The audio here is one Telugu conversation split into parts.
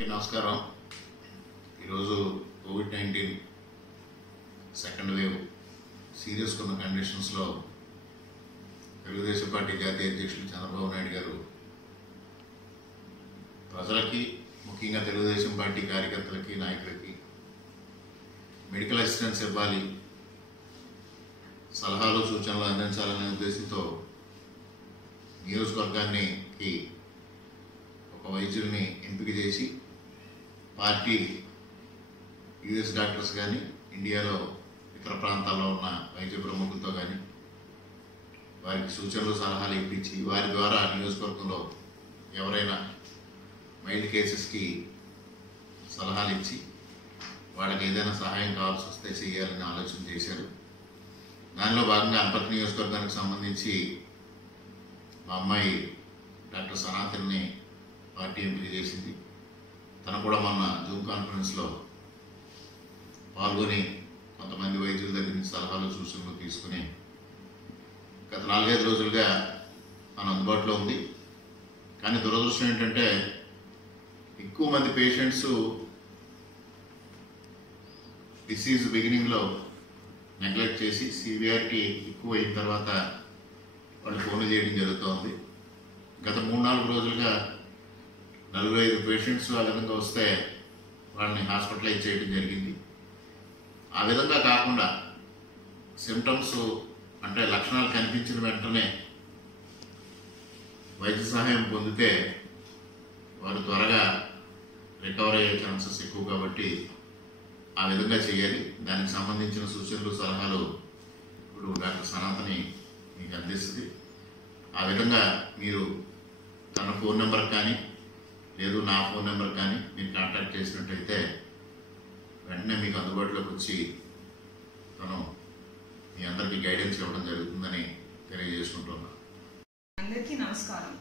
నమస్కారం. ఈరోజు కోవిడ్-19 సెకండ్ వేవ్ సీరియస్గా ఉన్న కండిషన్స్లో తెలుగుదేశం పార్టీ జాతీయ అధ్యక్షులు చంద్రబాబు నాయుడు గారు ప్రజలకి, ముఖ్యంగా తెలుగుదేశం పార్టీ కార్యకర్తలకి, నాయకులకి మెడికల్ అసిస్టెన్స్ ఇవ్వాలి, సలహాలు సూచనలు అందించాలనే ఉద్దేశంతో నియోజకవర్గానికి ఒక వైద్యుల్ని ఎంపిక చేసి పార్టీ యుఎస్ డాక్టర్స్ కానీ, ఇండియాలో ఇతర ప్రాంతాల్లో ఉన్న వైద్య ప్రముఖులతో కానీ వారికి సూచనలు సలహాలు ఇప్పించి వారి ద్వారా నియోజకవర్గంలో ఎవరైనా మైల్డ్ కేసెస్కి సలహాలు ఇచ్చి వాళ్ళకి ఏదైనా సహాయం కావాల్సి వస్తే చేయాలని ఆలోచన చేశారు. దానిలో భాగంగా అనపర్తి నియోజకవర్గానికి సంబంధించి మా అమ్మాయి డాక్టర్ సనాతన్ని పార్టీ ఎంపిక చేసింది. తను కూడా మొన్న జూమ్ కాన్ఫరెన్స్లో పాల్గొని కొంతమంది వైద్యుల దగ్గర నుంచి సలహాలు సూచనలు తీసుకుని గత 4-5 రోజులుగా మన అందుబాటులో ఉంది. కానీ దురదృష్టం ఏంటంటే ఎక్కువ మంది పేషెంట్స్ డిసీజ్ బిగినింగ్లో నెగ్లెక్ట్ చేసి సివియారిటీ ఎక్కువ అయిన తర్వాత వాళ్ళు ఫోన్లు చేయడం జరుగుతోంది. గత 3-4 రోజులుగా 45 పేషెంట్స్ ఆ విధంగా వస్తే వాళ్ళని హాస్పిటలైజ్ చేయడం జరిగింది. ఆ విధంగా కాకుండా సిమ్టమ్స్ అంటే లక్షణాలు కనిపించిన వెంటనే వైద్య సహాయం పొందితే వారు త్వరగా రికవర్ అయ్యే ఛాన్సెస్ ఎక్కువ కాబట్టి ఆ విధంగా చేయాలి. దానికి సంబంధించిన సూచనలు సలహాలు ఇప్పుడు డాక్టర్ సనాతని మీకు అందిస్తుంది. ఆ విధంగా మీరు తన ఫోన్ నెంబర్ కానీ లేదు నా ఫోన్ నెంబర్ కానీ మీరు కాంటాక్ట్ చేసినట్టయితే వెంటనే మీకు అందుబాటులోకి వచ్చి తను మీ అందరికీ గైడెన్స్ ఇవ్వడం జరుగుతుందని తెలియజేసుకుంటున్నాను. అందరికీ నమస్కారం.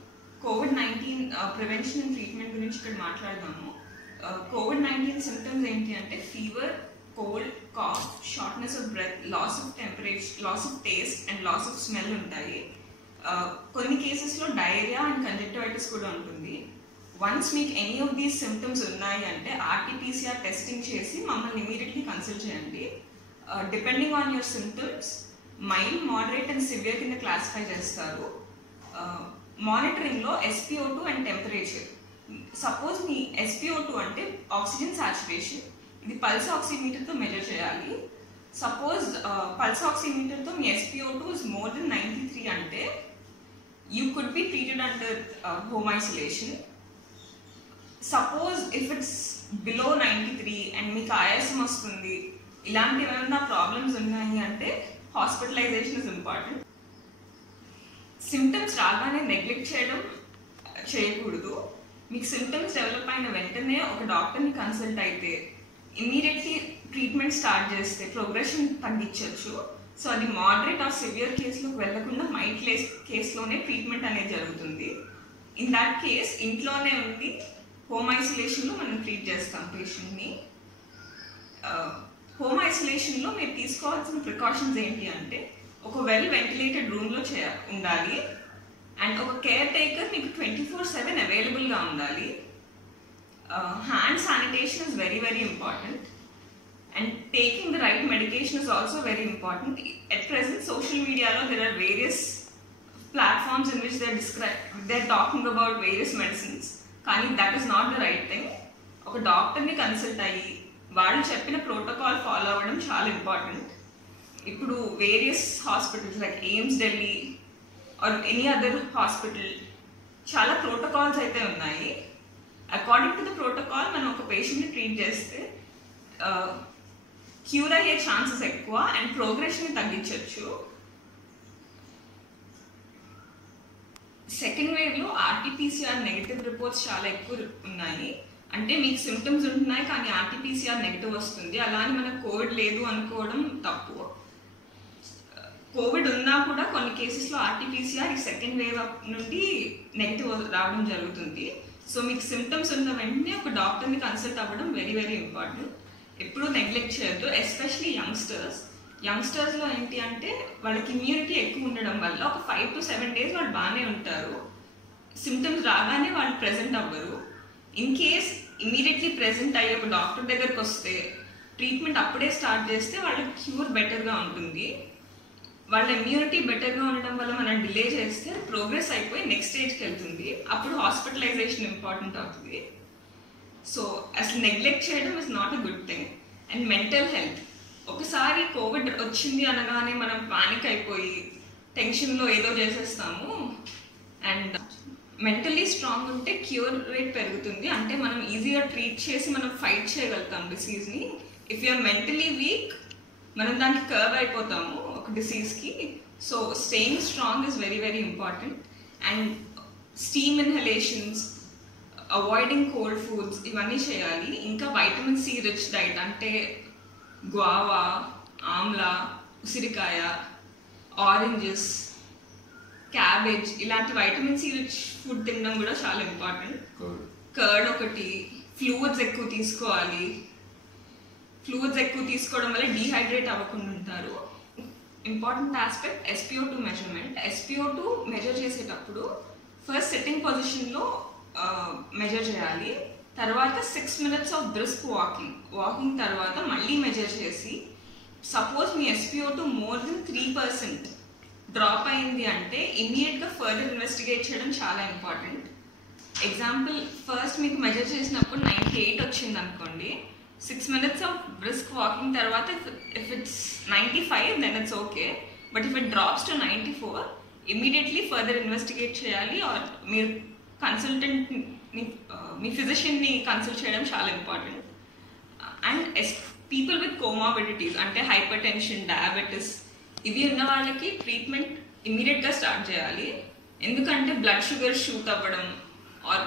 కోవిడ్-19 ప్రివెన్షన్ అండ్ ట్రీట్మెంట్ గురించి ఇక్కడ మాట్లాడదాము. కోవిడ్-19 సిమ్టమ్స్ ఏంటి అంటే fever, cold, cough, shortness of breath, loss of temperature, loss of taste and loss of smell ఉంటాయి. కొన్ని కేసెస్లో డయేరియా అండ్ కంజక్టివైటిస్ కూడా ఉంటుంది. వన్స్ మీకు ఎనీ ఆఫ్ దీస్ సిమ్టమ్స్ ఉన్నాయి అంటే ఆర్టీపీసీఆర్ టెస్టింగ్ చేసి మమ్మల్ని ఇమీడియట్లీ కన్సల్ట్ చేయండి. Depending on your symptoms mild, moderate and severe కింద క్లాసిఫై చేస్తారు. మానిటరింగ్లో SpO2 అండ్ టెంపరేచర్. సపోజ్ మీ SpO2 అంటే ఆక్సిజన్ సాచురేషన్, ఇది పల్స్ ఆక్సిమీటర్తో మెజర్ చేయాలి. సపోజ్ పల్స్ ఆక్సిమీటర్తో మీ SpO2 ఇస్ మోర్ దెన్ 93 అంటే you could be treated under home isolation. Suppose if it's below 93 and మీకు ఆయాసం వస్తుంది, ఇలాంటి ఏమైనా ప్రాబ్లమ్స్ ఉన్నాయి అంటే హాస్పిటలైజేషన్ ఇస్ ఇంపార్టెంట్. సిమ్టమ్స్ రాగానే నెగ్లెక్ట్ చేయకూడదు. మీకు సిమ్టమ్స్ డెవలప్ అయిన వెంటనే ఒక డాక్టర్ని కన్సల్ట్ అయితే ఇమ్మీడియట్లీ ట్రీట్మెంట్ స్టార్ట్ చేస్తే ప్రోగ్రెషన్ తగ్గించవచ్చు. సో అది మోడరేట్ ఆర్ సివియర్ కేసులోకి వెళ్లకుండా మైల్డ్ కేసులోనే ట్రీట్మెంట్ అనేది జరుగుతుంది. ఇన్ దాట్ కేస్ ఇంట్లోనే ఉండి హోమ్ ఐసోలేషన్లో మనం ట్రీట్ చేస్తాం పేషెంట్ని. హోమ్ ఐసోలేషన్లో మీరు తీసుకోవాల్సిన ప్రికాషన్స్ ఏంటి అంటే ఒక వెల్ వెంటిలేటెడ్ రూమ్లో ఉండాలి అండ్ ఒక కేర్ టేకర్ మీకు 24/7 అవైలబుల్గా ఉండాలి. Hand sanitation is very very important and taking the right medication is also very important. At present, social media there are various platforms in which they're talking about various medicines. Kani that is not the right thing. Oka doctor ni consult ayi vaallu cheppina protocol follow avadam chaala important. Ippudu various hospitals like AIIMS Delhi or any other hospital chaala protocols aithe unnayi. According to the protocol మనం ఒక పేషెంట్ ని ట్రీట్ చేస్తే క్యూర్ అయ్యే ఛాన్సెస్ ఎక్కువ అండ్ ప్రోగ్రెషన్ తగ్గించవచ్చు. సెకండ్ వేవ్లో ఆర్టీపీసీఆర్ నెగిటివ్ రిపోర్ట్స్ చాలా ఎక్కువ ఉన్నాయి. అంటే మీకు సిమ్టమ్స్ ఉంటున్నాయి కానీ ఆర్టీపీసీఆర్ నెగిటివ్ వస్తుంది. అలా అని మనకు కోవిడ్ లేదు అనుకోవడం తప్పు. కోవిడ్ ఉన్నా కూడా కొన్ని కేసెస్లో ఆర్టీపీసీఆర్ ఈ సెకండ్ వేవ్ నుండి నెగిటివ్ రావడం జరుగుతుంది. సో మీకు సిమ్టమ్స్ ఉన్న వెంటనే ఒక డాక్టర్ని కన్సల్ట్ అవ్వడం వెరీ వెరీ ఇంపార్టెంట్. ఎప్పుడూ నెగ్లెక్ట్ చేయొద్దు. ఎస్పెషలీ యంగ్స్టర్స్లో ఏంటి అంటే వాళ్ళకి ఇమ్యూనిటీ ఎక్కువ ఉండడం వల్ల ఒక 5 to 7 days వాళ్ళు బాగానే ఉంటారు. సిమ్టమ్స్ రాగానే వాళ్ళు ప్రెజెంట్ అవ్వరు. ఇన్ కేస్ ఇమీడియట్లీ ప్రెజెంట్ అయ్యి ఒక డాక్టర్ దగ్గరకు వస్తే ట్రీట్మెంట్ అప్పుడే స్టార్ట్ చేస్తే వాళ్ళకి క్యూర్ బెటర్గా ఉంటుంది. వాళ్ళ ఇమ్యూనిటీ బెటర్గా ఉండడం వల్ల మనం డిలే చేస్తే ప్రోగ్రెస్ అయిపోయి నెక్స్ట్ స్టేజ్కి వెళ్తుంది. అప్పుడు హాస్పిటలైజేషన్ ఇంపార్టెంట్ అవుతుంది. సో అసలు నెగ్లెక్ట్ చేయడం is not a good thing. And mental health, ఒకసారి కోవిడ్ వచ్చింది అనగానే మనం పానిక్ అయిపోయి టెన్షన్లో ఏదో చేసేస్తాము. అండ్ మెంటలీ స్ట్రాంగ్ ఉంటే క్యూర్ రేట్ పెరుగుతుంది. అంటే మనం ఈజీగా ట్రీట్ చేసి మనం ఫైట్ చేయగలుగుతాం డిసీజ్ని. ఇఫ్ యూఆర్ మెంటలీ వీక్ మనం దానికి కర్వ్ అయిపోతాము ఒక డిసీజ్కి. So staying strong is very very important. And steam inhalations, avoiding cold foods ఇవన్నీ చేయాలి. ఇంకా వైటమిన్ సి రిచ్ డైట్ అంటే గ్వావా, ఆమ్లా, ఉసిరికాయ, ఆరెంజెస్, క్యాబేజ్ ఇలాంటి వైటమిన్ సి రిచ్ ఫుడ్ తినడం కూడా చాలా ఇంపార్టెంట్. కర్డ్ ఒకటి, ఫ్లూయిడ్స్ ఎక్కువ తీసుకోవాలి. ఫ్లూయిడ్స్ ఎక్కువ తీసుకోవడం వల్ల డీహైడ్రేట్ అవ్వకుండా ఉంటారు. Important aspect SpO2 measurement. SpO2 measure చేసేటప్పుడు ఫస్ట్ సిట్టింగ్ పొజిషన్లో మెజర్ చేయాలి. తర్వాత 6 minutes ఆఫ్ బ్రిస్క్ వాకింగ్ తర్వాత మళ్ళీ మెజర్ చేసి సపోజ్ మీ SpO2 మోర్ దెన్ 3% డ్రాప్ అయింది అంటే ఇమీడియట్గా ఫర్దర్ ఇన్వెస్టిగేట్ చేయడం చాలా ఇంపార్టెంట్. ఎగ్జాంపుల్, ఫస్ట్ మీకు మెజర్ చేసినప్పుడు 98 వచ్చింది అనుకోండి, 6 minutes ఆఫ్ బ్రిస్క్ వాకింగ్ తర్వాత if it's 95 then it's okay. But if it drops to 94 immediately further investigate చేయాలి. ఆర్ మీరు కన్సల్టెంట్ని, మీ ఫిజిషియన్ని కన్సల్ట్ చేయడం చాలా important. And people with comorbidities అంటే హైపర్ టెన్షన్, డయాబెటిస్ ఇవి ఉన్న వాళ్ళకి ట్రీట్మెంట్ ఇమీడియట్గా స్టార్ట్ చేయాలి. ఎందుకంటే బ్లడ్ షుగర్ షూట్ అవ్వడం ఆర్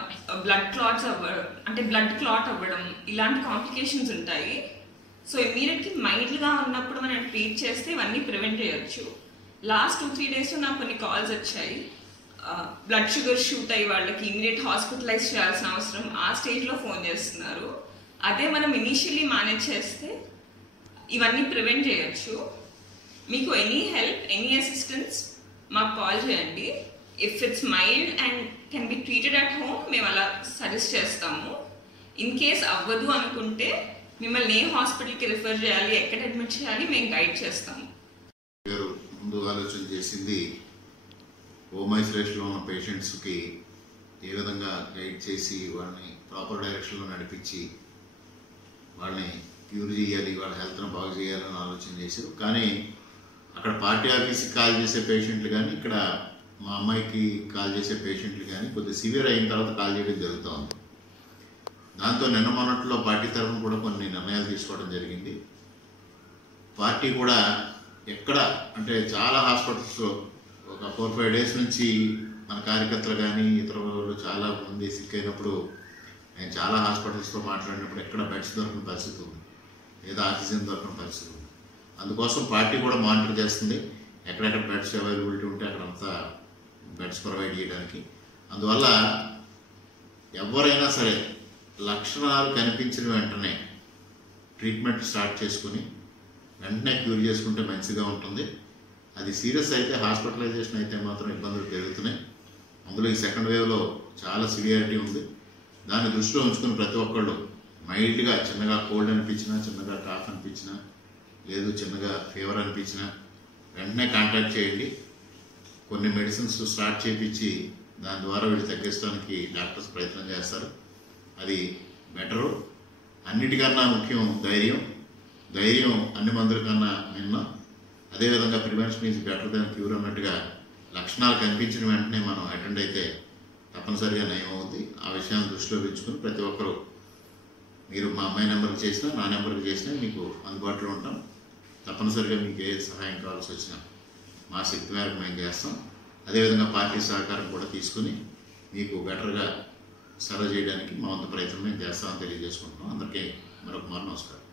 బ్లడ్ క్లాట్స్ అవ్వడం అంటే బ్లడ్ క్లాట్ అవ్వడం ఇలాంటి కాంప్లికేషన్స్ ఉంటాయి. సో ఇమీడియట్గా మైల్డ్గా ఉన్నప్పుడు మనం ట్రీట్ చేస్తే ఇవన్నీ ప్రివెంట్ చేయొచ్చు. లాస్ట్ 2-3 daysలో నాకు కొన్ని కాల్స్ వచ్చాయి. బ్లడ్ షుగర్ షూట్ అయ్యి వాళ్ళకి ఇమీడియట్ హాస్పిటలైజ్ చేయాల్సిన అవసరం, ఆ స్టేజ్లో ఫోన్ చేస్తున్నారు. అదే మనం ఇనీషియల్లీ మేనేజ్ చేస్తే ఇవన్నీ ప్రివెంట్ చేయొచ్చు. మీకు ఎనీ హెల్ప్, ఎనీ అసిస్టెన్స్ మాకు కాల్ చేయండి. If it's mild and can be treated at home మేము అలా సజెస్ట్ చేస్తాము. ఇన్ కేస్ అవ్వదు అనుకుంటే మిమ్మల్ని ఏ హాస్పిటల్కి రిఫర్ చేయాలి, ఎక్కడ అడ్మిట్ చేయాలి మేము గైడ్ చేస్తాము. ముందు ఆలోచన చేసింది హోమ్ ఐసోలేషన్లో ఉన్న పేషెంట్స్కి ఏ విధంగా గైడ్ చేసి వాళ్ళని ప్రాపర్ డైరెక్షన్లో నడిపించి వాళ్ళని క్యూర్ చేయాలి, వాళ్ళ హెల్త్ను బాగు చేయాలని ఆలోచన చేశారు. కానీ అక్కడ పార్టీ ఆఫీస్కి కాల్ చేసే పేషెంట్లు కానీ, ఇక్కడ మా అమ్మాయికి కాల్ చేసే పేషెంట్లు కానీ కొద్దిగా సివియర్ అయిన తర్వాత కాల్ చేయడం జరుగుతూ ఉంది. దాంతో నిన్న మొన్నట్లో పార్టీ తరఫున కూడా కొన్ని నిర్ణయాలు తీసుకోవడం జరిగింది. పార్టీ కూడా ఎక్కడ అంటే చాలా హాస్పిటల్స్లో ఒక 4-5 days నుంచి మన కార్యకర్తలు కానీ ఇతర వాళ్ళు చాలా మంది సిక్ అయినప్పుడు నేను చాలా హాస్పిటల్స్తో మాట్లాడినప్పుడు ఎక్కడ బెడ్స్ దొరకని పరిస్థితి ఉంది, లేదా ఆక్సిజన్ దొరకని పరిస్థితి ఉంది. అందుకోసం పార్టీ కూడా మానిటర్ చేస్తుంది ఎక్కడెక్కడ బెడ్స్ అవైలబిలిటీ ఉంటే అక్కడంతా బెడ్స్ ప్రొవైడ్ చేయడానికి. అందువల్ల ఎవరైనా సరే లక్షణాలు కనిపించిన వెంటనే ట్రీట్మెంట్ స్టార్ట్ చేసుకుని వెంటనే క్యూర్ చేసుకుంటే మంచిగా ఉంటుంది. అది సీరియస్ అయితే హాస్పిటలైజేషన్ అయితే మాత్రం ఇబ్బందులు పెరుగుతున్నాయి. అందులో ఈ సెకండ్ వేవ్లో చాలా సివియారిటీ ఉంది. దాన్ని దృష్టిలో ఉంచుకుని ప్రతి ఒక్కళ్ళు మైల్డ్గా చిన్నగా కోల్డ్ అనిపించినా, చిన్నగా కాఫ్ అనిపించినా, లేదు చిన్నగా ఫీవర్ అనిపించినా వెంటనే కాంటాక్ట్ చేయండి. కొన్ని మెడిసిన్స్ స్టార్ట్ చేయించి దాని ద్వారా వీళ్ళు తగ్గించడానికి డాక్టర్స్ ప్రయత్నం చేస్తారు. అది బెటరు. అన్నిటికన్నా ముఖ్యం ధైర్యం అన్ని మందుల కన్నా నిన్న. అదేవిధంగా prevention is better than cure అన్నట్టుగా లక్షణాలు కనిపించిన వెంటనే మనం అటెండ్ అయితే తప్పనిసరిగా నయం అవుతుంది. ఆ విషయాన్ని దృష్టిలో పెంచుకుని ప్రతి ఒక్కరూ మీరు మా అమ్మాయి నెంబర్కి చేసినా, నా నెంబర్కి చేసినా మీకు అందుబాటులో ఉంటాం. తప్పనిసరిగా మీకు ఏ సహాయం కావాల్సి వచ్చినా మా శక్తి మేరకు మేము చేస్తాం. అదేవిధంగా పార్టీ సహకారం కూడా తీసుకుని మీకు బెటర్గా సర్వ్ చేయడానికి మా వంతు ప్రయత్నం మేము చేస్తామని తెలియజేసుకుంటున్నాం. అందరికీ మరొక నమస్కారం.